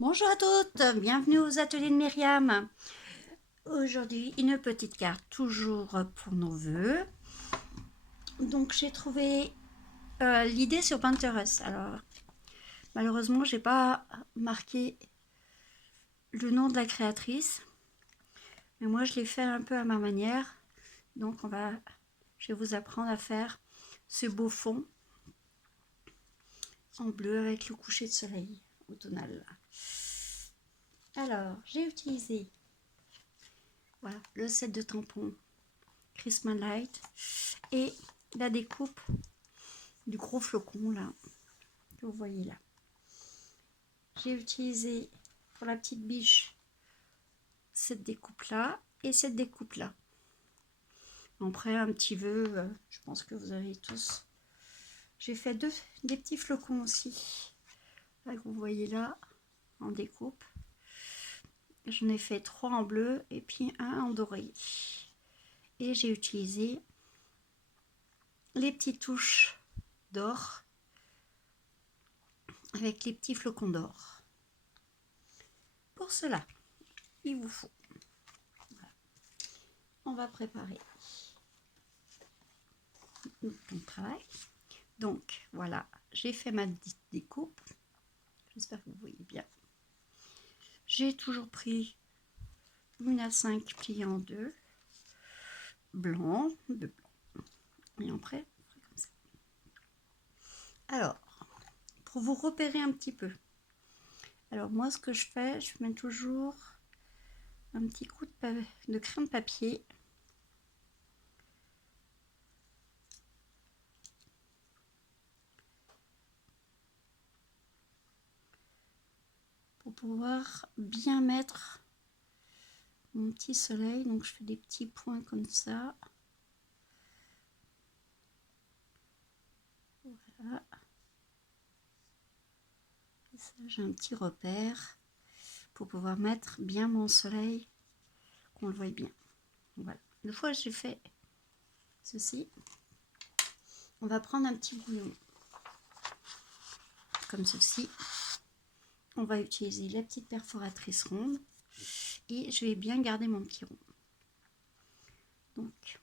Bonjour à toutes, bienvenue aux ateliers de Myriam. Aujourd'hui, une petite carte toujours pour nos vœux. Donc, j'ai trouvé l'idée sur Pinterest. Alors, malheureusement, j'ai pas marqué le nom de la créatrice, mais moi, je l'ai fait un peu à ma manière. Donc, je vais vous apprendre à faire ce beau fond en bleu avec le coucher de soleil automnal. Alors, j'ai utilisé voilà, le set de tampons Christmas Light et la découpe du gros flocon là que vous voyez là. J'ai utilisé pour la petite biche cette découpe là et cette découpe là. Après un petit vœu, je pense que vous avez tous. J'ai fait des petits flocons aussi là, que vous voyez là en découpe. J'en ai fait 3 en bleu et puis un en doré. Et j'ai utilisé les petites touches d'or avec les petits flocons d'or. Pour cela, il vous faut, voilà, on va préparer ton travail. Donc voilà, j'ai fait ma découpe. J'espère que vous voyez bien. J'ai toujours pris une A5 pliée en deux, blanc, de blanc. Et après, comme ça. Alors, pour vous repérer un petit peu. Alors moi, ce que je fais, je mets toujours un petit coup de crayon de papier. Pour pouvoir bien mettre mon petit soleil. Donc je fais des petits points comme ça. Voilà. Et ça, j'ai un petit repère pour pouvoir mettre bien mon soleil, qu'on le voie bien. Voilà. Une fois que j'ai fait ceci, on va prendre un petit brouillon comme ceci. On va utiliser la petite perforatrice ronde et je vais bien garder mon petit rond. Donc,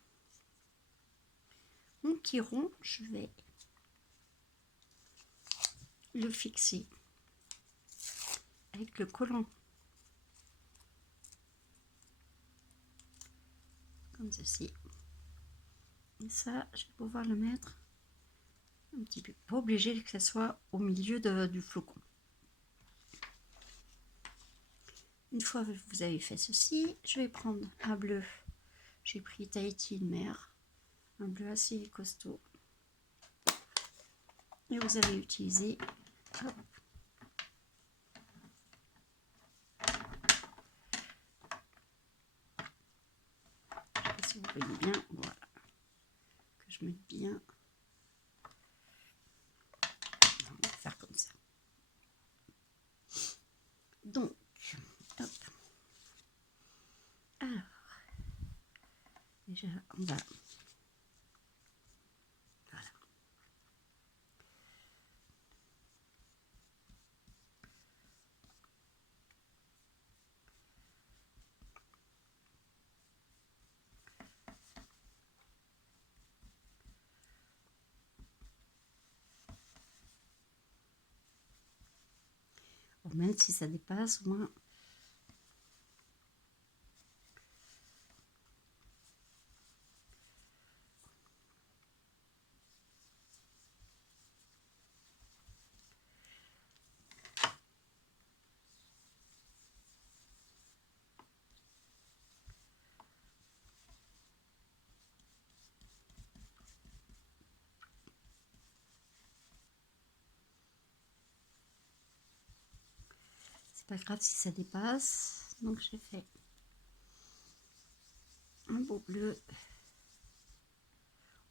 mon petit rond, je vais le fixer avec le collant comme ceci. Et ça, je vais pouvoir le mettre un petit peu. Pas obligé que ça soit au milieu du flocon. Une fois que vous avez fait ceci, je vais prendre un bleu. J'ai pris Tahiti de mer, un bleu assez costaud. Et vous allez utiliser, hop, si vous voyez bien, voilà, que je mette bien. On va faire comme ça. Donc, hop. Alors, déjà, on va, voilà. Bon, même si ça dépasse, au moins, c'est pas grave si ça dépasse. Donc, j'ai fait un beau bleu.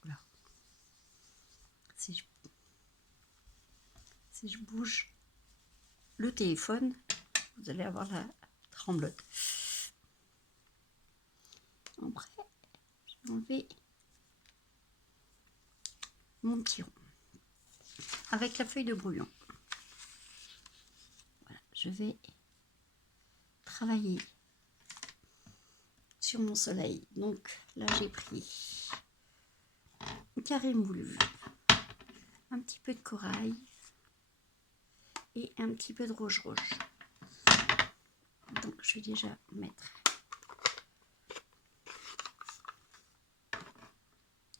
Voilà. Si je bouge le téléphone, vous allez avoir la tremblote. Après, je vais enlever mon petit rond avec la feuille de brouillon. Voilà, je vais travailler sur mon soleil. Donc là, j'ai pris un carré moulu, un petit peu de corail et un petit peu de rouge. Donc je vais déjà mettre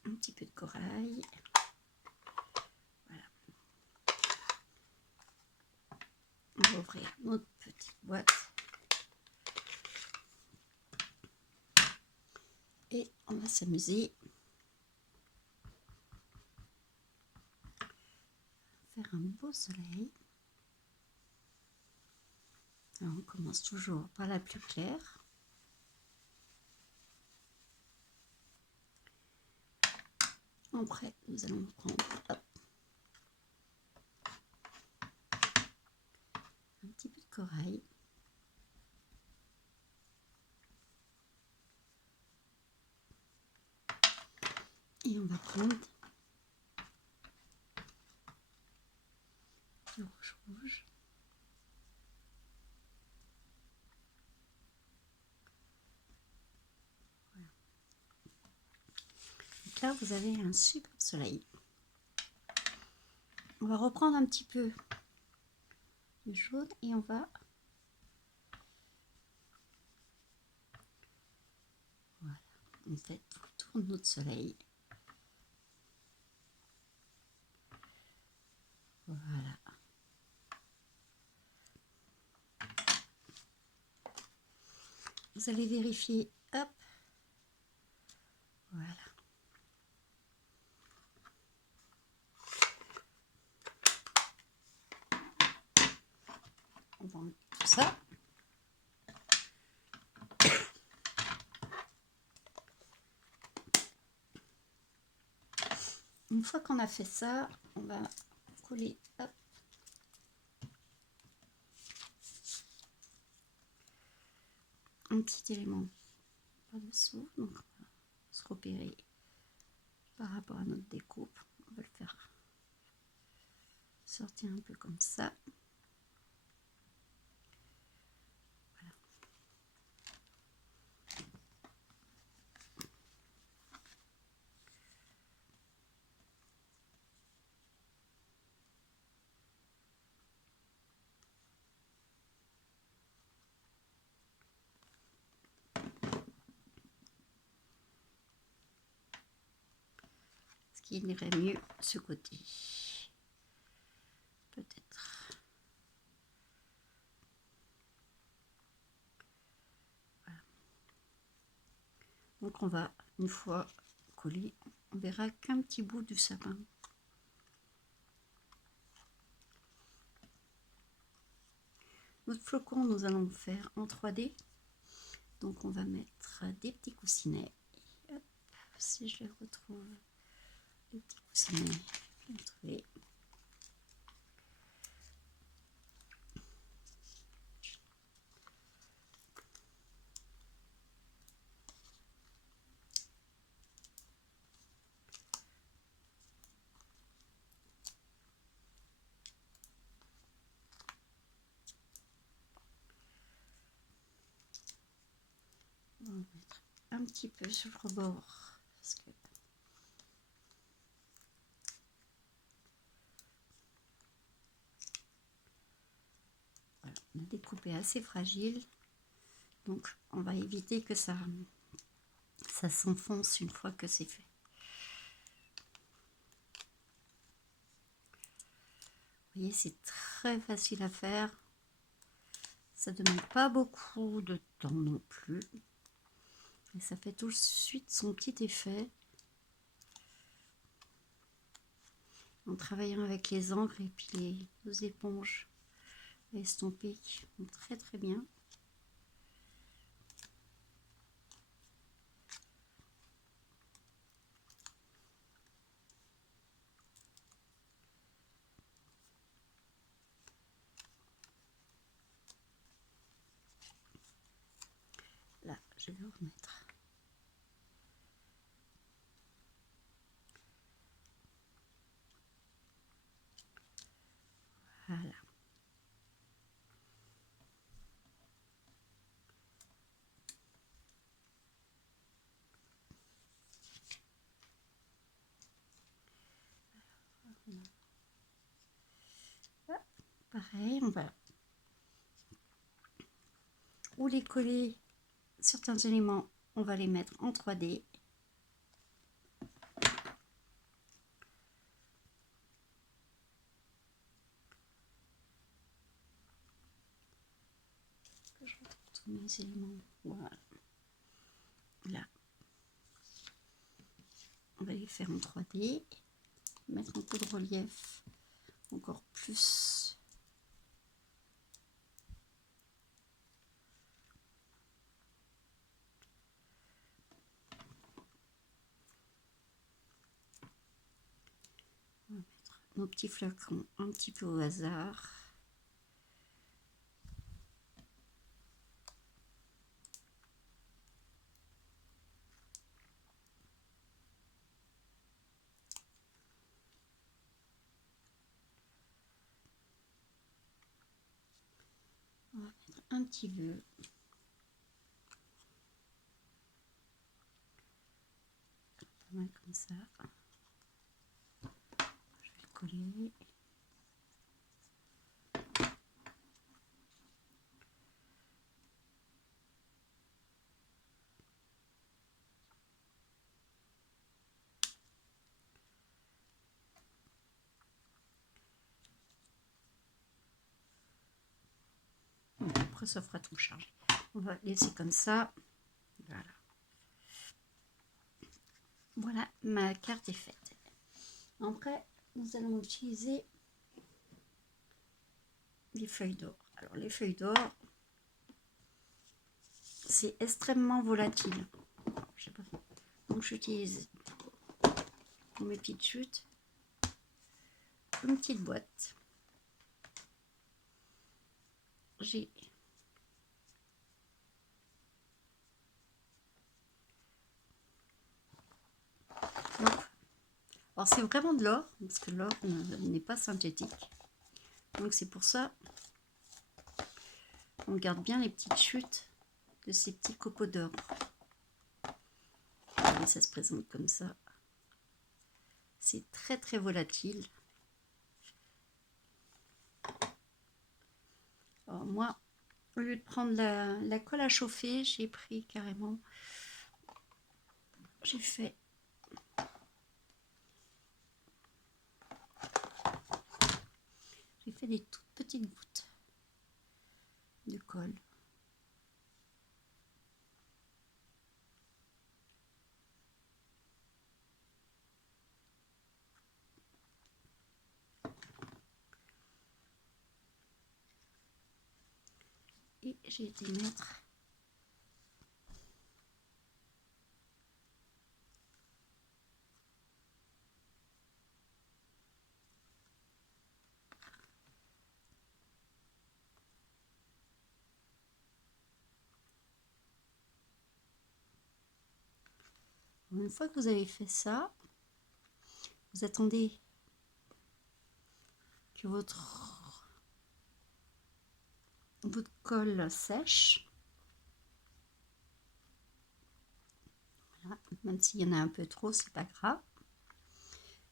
un petit peu de corail. Voilà. On va ouvrir notre petite boîte. Et on va s'amuser à faire un beau soleil. Alors on commence toujours par la plus claire. Après, nous allons prendre un petit peu de corail. Et on va prendre du rouge. Voilà. Donc là, vous avez un super soleil. On va reprendre un petit peu de jaune et on va on fait tout le tour de notre soleil. Voilà. Vous allez vérifier, hop, voilà. On va enlever tout ça. Une fois qu'on a fait ça, on va coller, hop, un petit élément par-dessous. Donc on va se repérer par rapport à notre découpe. On va le faire sortir un peu comme ça. Voilà. Ce qui irait mieux ce côté. Peut-être. Voilà. Donc on va, une fois collé, on verra qu'un petit bout du sapin. Notre flocon, nous allons le faire en 3D. Donc on va mettre des petits coussinets. Hop, si je les retrouve, les petits coussinets, je vais les trouver. On va mettre un petit peu sur le rebord parce que voilà, la découpe est assez fragile, donc on va éviter que ça s'enfonce une fois que c'est fait. Vous voyez, c'est très facile à faire, ça ne demande pas beaucoup de temps non plus, et ça fait tout de suite son petit effet. En travaillant avec les encres et puis nos éponges estampées qui vont très très bien. Là, je vais remettre. Voilà. Pareil, on va ou les coller, certains éléments, on va les mettre en 3D. Je retrouve tous mes éléments. Voilà. Là. On va les faire en 3D. Mettre un peu de relief encore plus. On va mettre nos petits flacons un petit peu au hasard. On va mettre un petit peu. Pas mal comme ça. Je vais le coller. Après, ça fera tout charger. On va laisser comme ça. Voilà. Voilà, ma carte est faite. Après, nous allons utiliser les feuilles d'or. Alors, les feuilles d'or, c'est extrêmement volatile. Je sais pas. Donc, j'utilise pour mes petites chutes une petite boîte. J'ai alors c'est vraiment de l'or, parce que l'or n'est pas synthétique. Donc c'est pour ça on garde bien les petites chutes de ces petits copeaux d'or. Et ça se présente comme ça. C'est très très volatile. Alors moi, au lieu de prendre la colle à chauffer, j'ai pris carrément, j'ai fait des toutes petites gouttes de colle. Et j'ai été mettre une fois que vous avez fait ça, vous attendez que votre colle sèche. Voilà. Même s'il y en a un peu trop, c'est pas grave.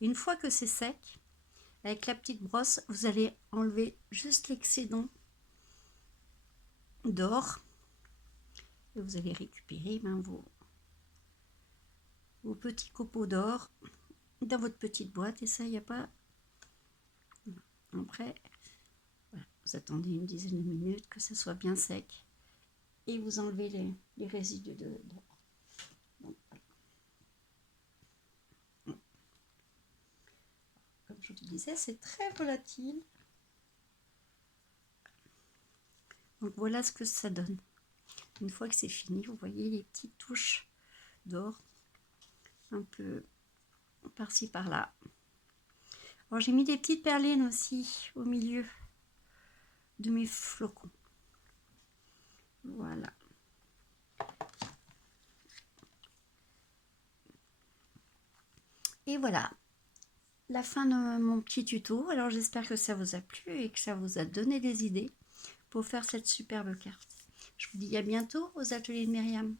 Une fois que c'est sec, avec la petite brosse, vous allez enlever juste l'excédent d'or et vous allez récupérer vos petits copeaux d'or dans votre petite boîte. Et ça, il n'y a pas... Après, voilà, vous attendez une dizaine de minutes que ça soit bien sec et vous enlevez les résidus d'or. Comme je vous disais, c'est très volatile. Donc voilà ce que ça donne. Une fois que c'est fini, vous voyez les petites touches d'or un peu par-ci par-là. Alors j'ai mis des petites perlines aussi au milieu de mes flocons. Voilà. Et voilà, la fin de mon petit tuto. Alors j'espère que ça vous a plu et que ça vous a donné des idées pour faire cette superbe carte. Je vous dis à bientôt aux ateliers de Myriam.